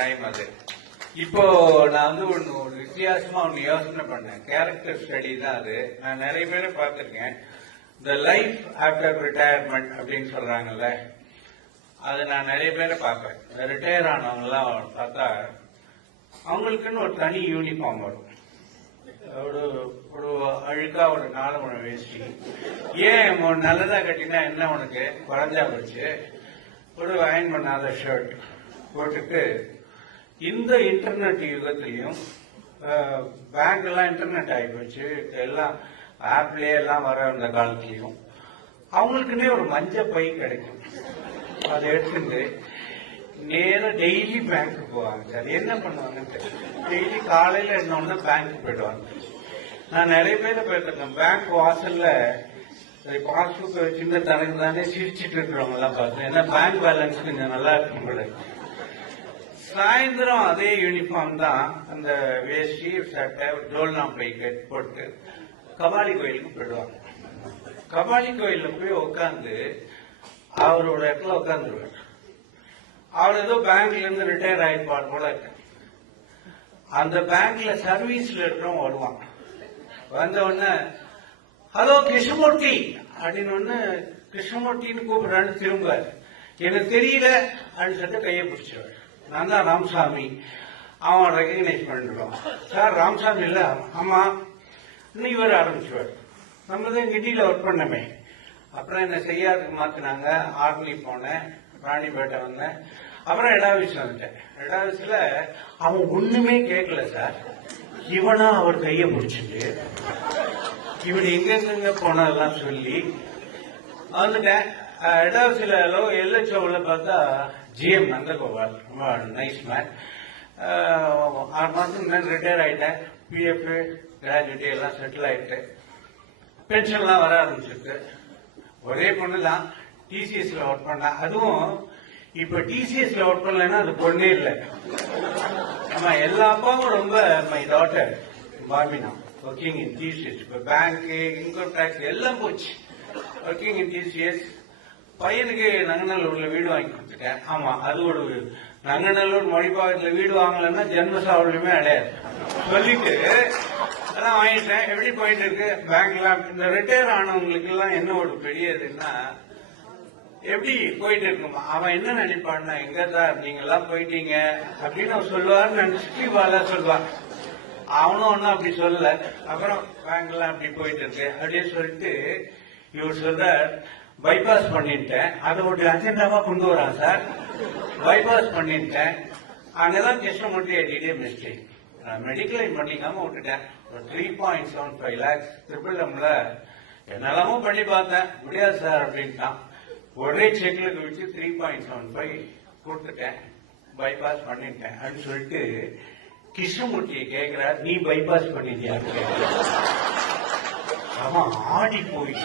Time அது. இப்போ நான் வந்து ஒரு வித்தியாசமா ஒன்று யோசனை பண்ணேன். கேரக்டர் ஸ்டடி தான் அது. நான் நிறைய பேரை பார்த்திருக்கேன். இந்த லைஃப் ஆஃப்டர் ரிட்டையர்மெண்ட் அப்படின்னு சொல்றாங்கல்ல, அது நான் நிறைய பேரை பார்ப்பேன். ரிட்டையர் ஆனவங்க எல்லாம் பார்த்தா அவங்களுக்குன்னு ஒரு தனி யூனிஃபார்ம் வரும். ஒரு ஒரு அழுக்கா ஒரு 4 முழ வேஷ்டி. ஏன் நல்லதா கட்டினா என்ன உனக்கு குறைஞ்சா போச்சு, ஒரு அயன் பண்ணாத ஷர்ட் போட்டுட்டு இந்த இன்டர்நெட் யுகத்திலையும் பேங்க் எல்லாம் இன்டர்நெட் ஆகி போச்சு, எல்லாம் ஆப்லயே எல்லாம் வர அந்த காலத்திலையும் அவங்களுக்குன்னே ஒரு மஞ்ச பை கிடைக்கும். அதை எடுத்துட்டு நேரம் டெய்லி பேங்க் போவாங்க. சார் என்ன பண்ணுவாங்க, டெய்லி காலையில இருந்தோம்னா பேங்க் போயிடுவாங்க. நான் நிறைய பேரை போயிருக்கேன். பேங்க் வாசல்ல பாஸ்புக் சின்ன தனக்கு தானே சிரிச்சிட்டு இருக்கிறவங்க எல்லாம் பார்த்தேன். ஏன்னா பேங்க் பேலன்ஸ் கொஞ்சம் நல்லா இருக்கும் போல. சாயந்தரம் அதே யூனிஃபார்ம் தான், அந்த வேஷ்டி சட்டை டோல்னா பை போட்டு கபாலி கோயிலுக்கு போயிடுவாங்க. கபாலி கோயில்ல போய் உட்காந்து அவரோட இடத்துல உட்காந்துருவார். அவர் ஏதோ பேங்க்ல இருந்து ரிட்டையர் ஆயிருப்பார் போல இருக்கு. அந்த பேங்க்ல சர்வீஸ்ல இருக்கிறவங்க வருவான். வந்த உடனே ஹலோ கிருஷ்ணமூர்த்தி அப்படின்னு ஒண்ணு, கிருஷ்ணமூர்த்தின்னு கூப்பிடுறான்னு திரும்ப எனக்கு தெரியல அப்படின்னு சொல்லிட்டு கையை பிடிச்சிருவார். நான் தான் ராமசாமி. அவன் ரெகக்னைஸ் பண்ணிடுவான். சார் ராமசாமி இல்ல, ஆமா இன்னும் இவர் ஆரம்பிச்சுவார். நம்ம தான் கிண்டியில ஒர்க் பண்ணமே. அப்புறம் என்ன செய்யாதுக்கு மாத்தினாங்க. ஆர்மி போனேன், ராணிப்பேட்டை வந்தேன், அப்புறம் எடாவிஸ் வந்துட்டேன். எடாவிஸ்ல அவன் ஒண்ணுமே கேட்கல சார். இவனா அவர் கைய முடிச்சுட்டு இவன் எங்கெங்க போனதெல்லாம் சொல்லி வந்துட்டேன். எடாவிஸ்ல எல்ஹெச்ஓல பார்த்தா ஜிஎம் நந்தகோபால், ரொம்ப நைஸ் மேன். 6 மாசம் ரிட்டையர் ஆயிட்டேன். பிஎஃப் கிராஜுவேட்டி எல்லாம் செட்டில் ஆயிட்டு பென்ஷன்லாம் வர ஆரம்பிச்சிருக்கு. ஒரே பொண்ணு தான் டிசிஎஸ்ல ஒர்க் பண்ண. அதுவும் இப்ப டிசிஎஸ்ல ஒர்க் பண்ணலன்னா அது பொண்ணே இல்லை. நம்ம எல்லா அப்பாவும் ரொம்ப my daughter Babina working in TCS. இப்ப பேங்க், இன்கம் டாக்ஸ் எல்லாம் போச்சு. Working in TCS. பையனுக்கு நங்கநல்லூர்ல வீடு வாங்கி கொடுத்துட்டேன். ஆமா, அது ஒரு நங்கநல்லூர் மொழிப்பாக்கத்துல வீடு வாங்கலன்னா ஜென்மசாவளியுமே அடையாது சொல்லிட்டு அதான் வாங்கிட்டேன். எப்படி போயிட்டு இருக்கு பேங்க்ல? இந்த ரிட்டையர் ஆனவங்களுக்கு எல்லாம் என்ன ஒரு பெரிய இதுன்னா, எப்படி போயிட்டு இருக்குமா, அவன் என்ன நினைப்பான்னா, எங்க சார் நீங்க எல்லாம் போயிட்டீங்க அப்படின்னு அவன் சொல்லுவான்னு நினைச்சிட்டு வாழ சொல்லுவான். அவனும் ஒன்னும் அப்படி சொல்லல. அப்புறம் பேங்க்லாம் அப்படி போயிட்டு இருக்கு அப்படின்னு சொல்லிட்டு இவர் சொல்ற பைபாஸ் பண்ணிட்டேன். அதை ஒரு அஜெண்டாவா கொண்டு வரான் சார். பைபாஸ் பண்ணிட்டேன். அங்கதான் கிருஷ்ணமூர்த்தி ஐடியே மிஸ்டேக். மெடிக்கலைன் பண்ணிக்காம விட்டுட்டேன். ஒரு 3.75 lakhs ட்ரிபிள்எம்ல என்னெல்லாமோ பண்ணி பார்த்தேன், முடியாது சார் அப்படின்ட்டான். ஒரே செக்ல வச்சு 3.75 கொடுத்துட்டேன், பைபாஸ் பண்ணிட்டேன் அப்படின்னு சொல்லிட்டு கிருஷ்ணமூர்த்தியை கேட்கிறார், நீ பைபாஸ் பண்ணிட்டியான்னு கேட்கிறார். அவன் ஆடி போய்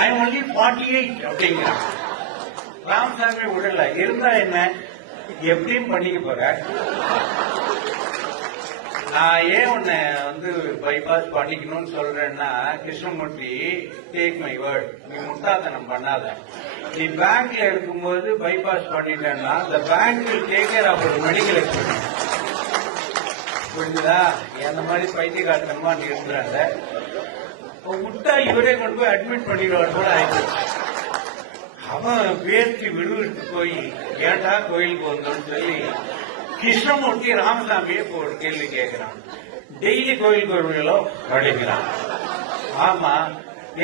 ஐ எம் ஒன்லி 48 அப்படிங்கிறான். ராமசாமி விடல, இருந்தா என்ன எப்படியும் பண்ணிக்க போற. நான் ஏன் உன்னை வந்து பைபாஸ் பண்ணிக்கணும்னு சொல்றேன்னா, கிருஷ்ணமூர்த்தி டேக் மை வேர்ட், நீ முட்டாத்தனம் பண்ணாத. நீ பேங்க்ல இருக்கும்போது பைபாஸ் பண்ணிட்டேன்னா அந்த bank take care of medical expense. புரிஞ்சுதா? அந்த மாதிரி பைத்தியக்காரத்தனமா நீ இருக்கிறாங்க. முட்டா இவரே கொண்டு போய் அட்மிட் பண்ணிடுவார் கூட ஆயிடுச்சு. அவன் வேர்த்தி விடுவிட்டு போய் ஏன்டா கோயிலுக்கு வந்தோம்னு சொல்லி கிருஷ்ணமூர்த்தி ராமசாமியே ஒரு கேள்வி கேட்கிறான். டெய்லி கோயிலுக்கு வருவீங்களோ அப்படிங்கிறான். ஆமா,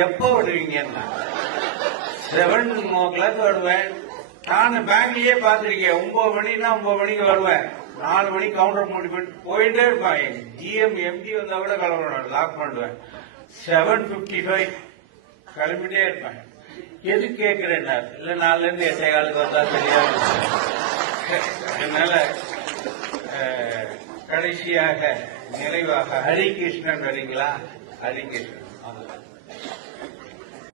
எப்போ வருவீங்கன்னா 7 வருவேன். நான் பேங்க்லயே பாத்திருக்கேன். 9 மணின்னா 9 மணிக்கு வருவேன். 4 மணிக்கு கவுண்டர் மூடி போயிட்டே இருப்பான். ஜிஎம் எம்டி வந்தா கூட கிளம்புறேன், லாக் பண்ணுவேன். 7:55 கிளம்பிட்டே இருப்பேன். எது கேட்கிறேன் இல்ல, 4ல இருந்து 8:15 வந்தா சரியா. அதனால கடைசியாக நிறைவாக ஹரிகிருஷ்ணன் வரீங்களா? ஹரிகிருஷ்ணன்